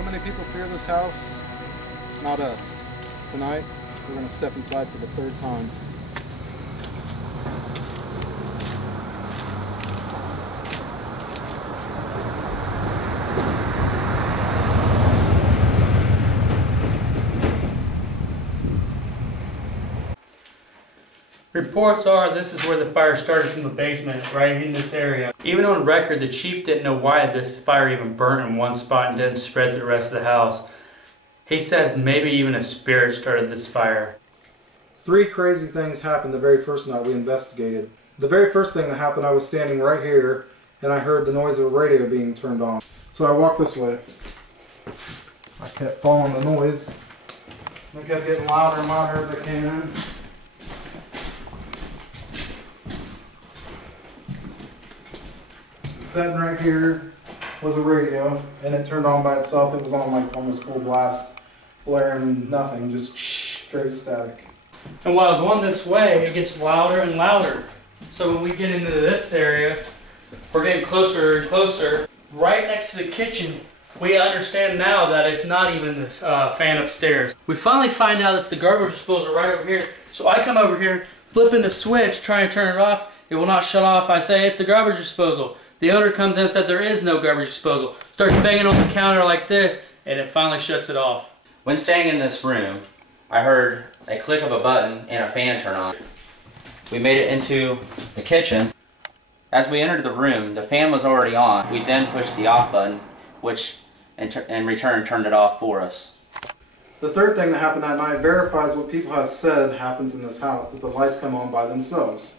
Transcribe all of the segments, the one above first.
So many people fear this house, not us. Tonight, we're going to step inside for the third time. Reports are this is where the fire started, from the basement, right in this area. Even on record, the chief didn't know why this fire even burnt in one spot and didn't spread to the rest of the house. He says maybe even a spirit started this fire. 3 crazy things happened the very first night we investigated. The very first thing that happened, I was standing right here and I heard the noise of a radio being turned on. So I walked this way. I kept following the noise. It kept getting louder and louder as I came in. Sitting right here was a radio, and it turned on by itself. It was on like almost full blast, blaring nothing, just straight static. And while going this way, it gets louder and louder. So when we get into this area, we're getting closer and closer. Right next to the kitchen, we understand now that it's not even this fan upstairs. We finally find out it's the garbage disposal right over here. So I come over here, flipping the switch, trying to turn it off. It will not shut off. I say it's the garbage disposal. The owner comes in and said there is no garbage disposal. Starts banging on the counter like this, and it finally shuts it off. When staying in this room, I heard a click of a button and a fan turn on. We made it into the kitchen. As we entered the room, the fan was already on. We then pushed the off button, which in return turned it off for us. The third thing that happened that night verifies what people have said happens in this house, that the lights come on by themselves.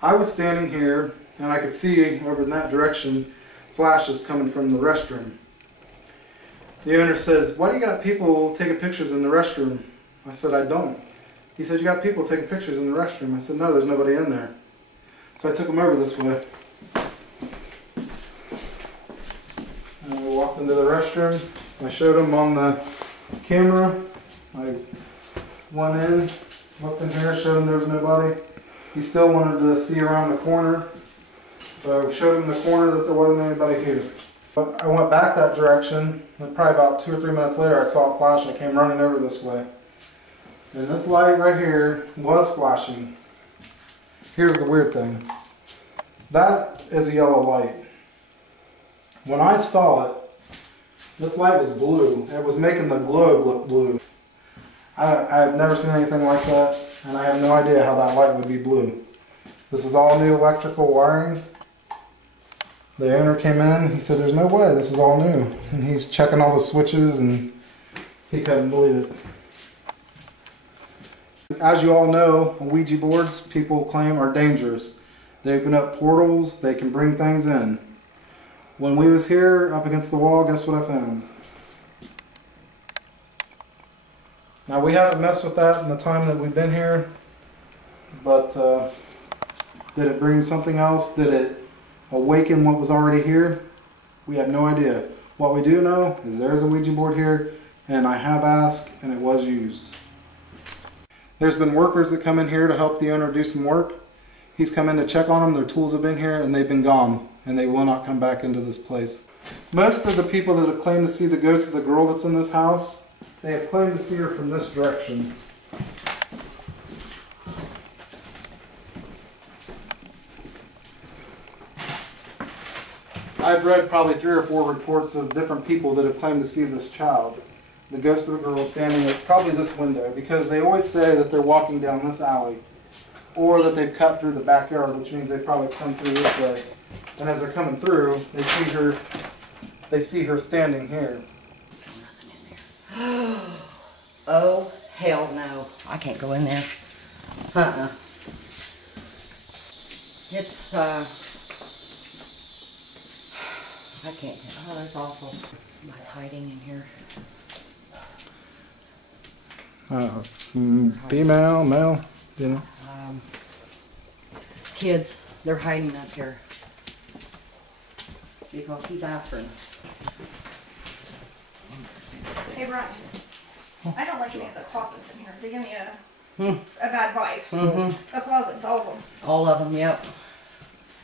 I was standing here, and I could see over in that direction flashes coming from the restroom. The owner says, "Why do you got people taking pictures in the restroom?" I said, "I don't." He said, "You got people taking pictures in the restroom." I said, "No, there's nobody in there." So I took him over this way. And we walked into the restroom. I showed him on the camera. I went in, looked in here, showed him there was nobody. He still wanted to see around the corner. So I showed him in the corner that there wasn't anybody here. But I went back that direction, and probably about 2 or 3 minutes later I saw a flash. I came running over this way. And this light right here was flashing. Here's the weird thing. That is a yellow light. When I saw it, this light was blue. It was making the globe look blue. I've never seen anything like that, and I have no idea how that light would be blue. This is all new electrical wiring. The owner came in, he said there's no way, this is all new. And he's checking all the switches and he couldn't believe it. As you all know, Ouija boards, people claim, are dangerous. They open up portals, they can bring things in. When we was here up against the wall, guess what I found? Now we haven't messed with that in the time that we've been here, but did it bring something else? Did it awaken what was already here? We have no idea. What we do know is there's a Ouija board here, and I have asked, and it was used. There's been workers that come in here to help the owner do some work. He's come in to check on them, their tools have been here, and they've been gone, and they will not come back into this place. Most of the people that have claimed to see the ghost of the girl that's in this house, they have claimed to see her from this direction. I've read probably 3 or 4 reports of different people that have claimed to see this child, the ghost of the girl, standing at probably this window, because they always say that they're walking down this alley, or that they've cut through the backyard, which means they probably come through this way. And as they're coming through, they see her standing here. Oh, hell no. I can't go in there. It's, I can't. Oh, that's awful. Somebody's hiding in here. Female, male, you know? Kids, they're hiding up here. Because he's after them. Hey, Brian. I don't like any of the closets in here. They give me a bad vibe. The closets, all of them. All of them, yep.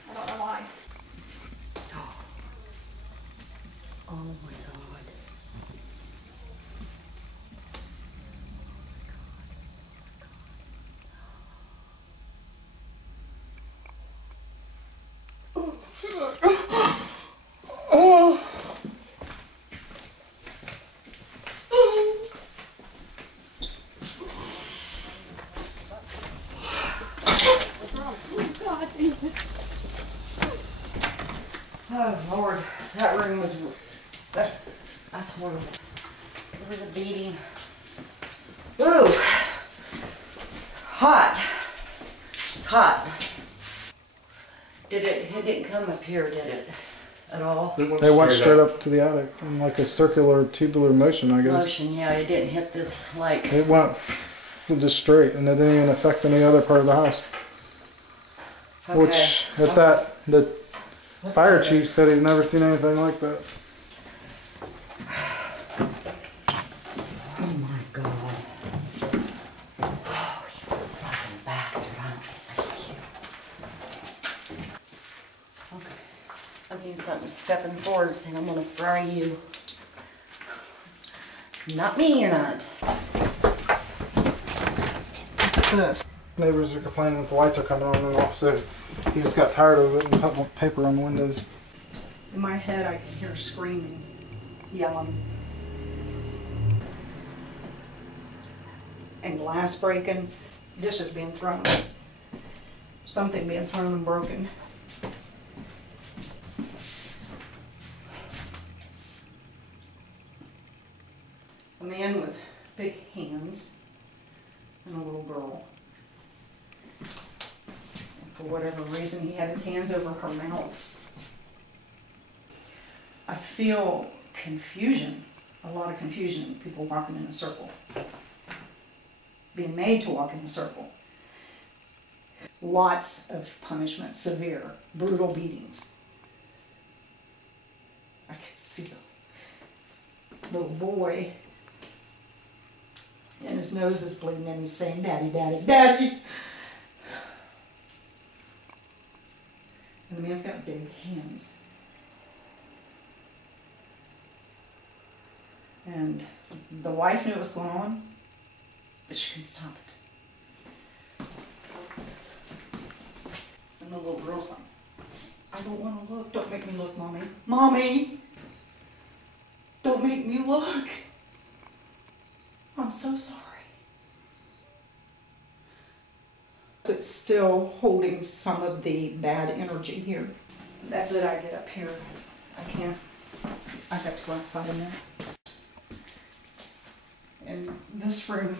I don't know why. Oh my God. Oh Lord, that room was, that's horrible. It was a beating. Ooh, hot. It's hot. It didn't come up here, did it? At all? They went straight up to the attic in like a circular tubular motion, I guess. Motion, yeah, it didn't hit this like. It went just straight, and it didn't even affect any other part of the house. Okay. Which, at that, the Let's fire do chief this. said he's never seen anything like that. Oh my God. Oh, you fucking bastard. I don't like you. Okay. I mean, something's stepping forward saying I'm gonna fry you. Not me, you're not. What's this? Neighbors are complaining that the lights are coming on and off, so he just got tired of it and put paper on the windows. In my head, I can hear screaming, yelling, and glass breaking, dishes being thrown, something being thrown and broken. A man with big hands and a little girl. And for whatever reason, he had his hands over her mouth. I feel confusion, a lot of confusion, people walking in a circle. Being made to walk in a circle. Lots of punishment, severe, brutal beatings. I can see the little boy, and his nose is bleeding, and he's saying, "Daddy, Daddy, Daddy." And the man's got big hands. And the wife knew what was going on, but she couldn't stop it. And the little girl's like, "I don't want to look. Don't make me look, Mommy. Mommy! Don't make me look. I'm so sorry." It's still holding some of the bad energy here. That's it, I get up here. I can't, I have to go outside a minute. And this room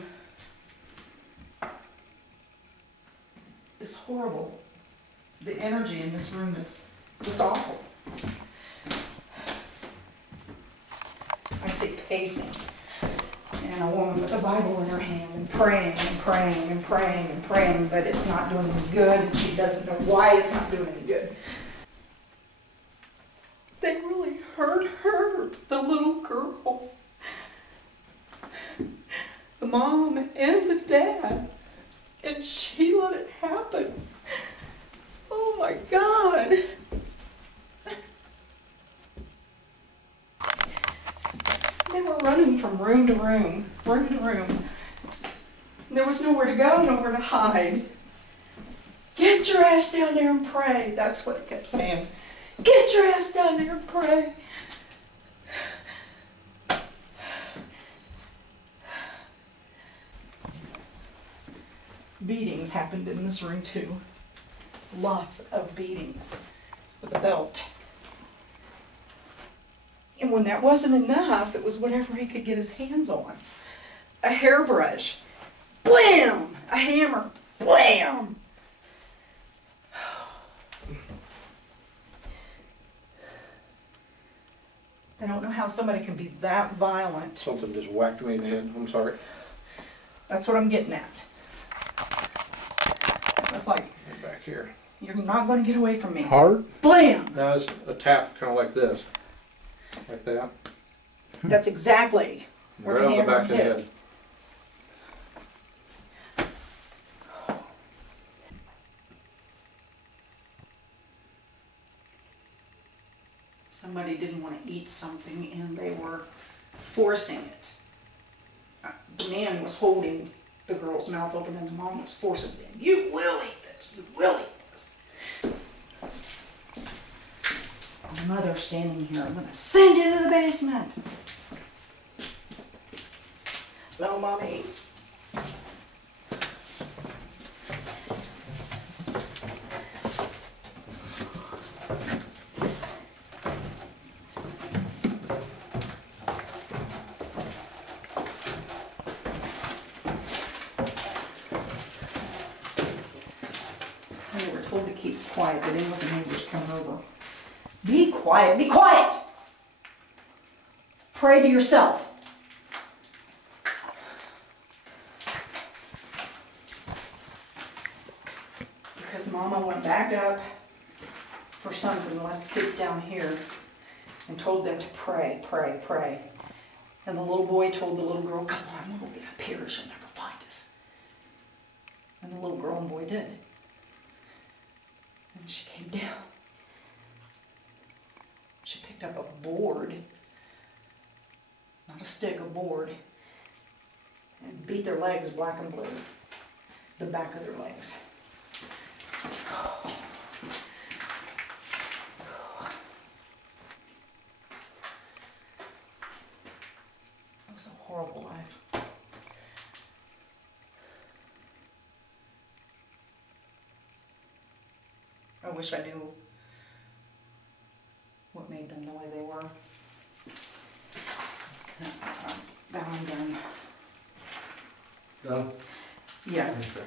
is horrible. The energy in this room is just awful. I see pacing, and a woman with a Bible in her hand and praying and praying and praying and praying, but it's not doing any good, and she doesn't know why it's not doing any good. They really hurt her, the little girl. The mom and the dad, and she let it happen. Oh my God. They were running from room to room, room to room. There was nowhere to go, nowhere to hide. "Get your ass down there and pray." That's what it kept saying. "Get your ass down there and pray." Beatings happened in this room too. Lots of beatings with a belt. And when that wasn't enough, it was whatever he could get his hands on. A hairbrush, blam! A hammer, blam! I don't know how somebody can be that violent. Something just whacked me in the head. I'm sorry. That's what I'm getting at. It's like, Right back here. you're not going to get away from me. Hard? Blam! Now it's a tap kind of like this. Like that. That's exactly where Right the on the hammer back of the hit. head. Somebody didn't want to eat something and they were forcing it. The man was holding the girl's mouth open and the mom was forcing them. "You will eat this, you will eat this." My mother standing here, "I'm going to send you to the basement." "No, Mommy." told to keep quiet, but didn't let the neighbors come over. Be quiet, be quiet! Pray to yourself. Because Mama went back up for something and left the kids down here and told them to pray, pray, pray. And the little boy told the little girl, come on, we'll get up here, she'll never find us. And the little girl and boy did. And she came down. She picked up a board, not a stick, a board, and beat their legs black and blue, the back of their legs. It was a horrible life. I wish I knew what made them the way they were. Now I'm done. Done? Yeah. Okay.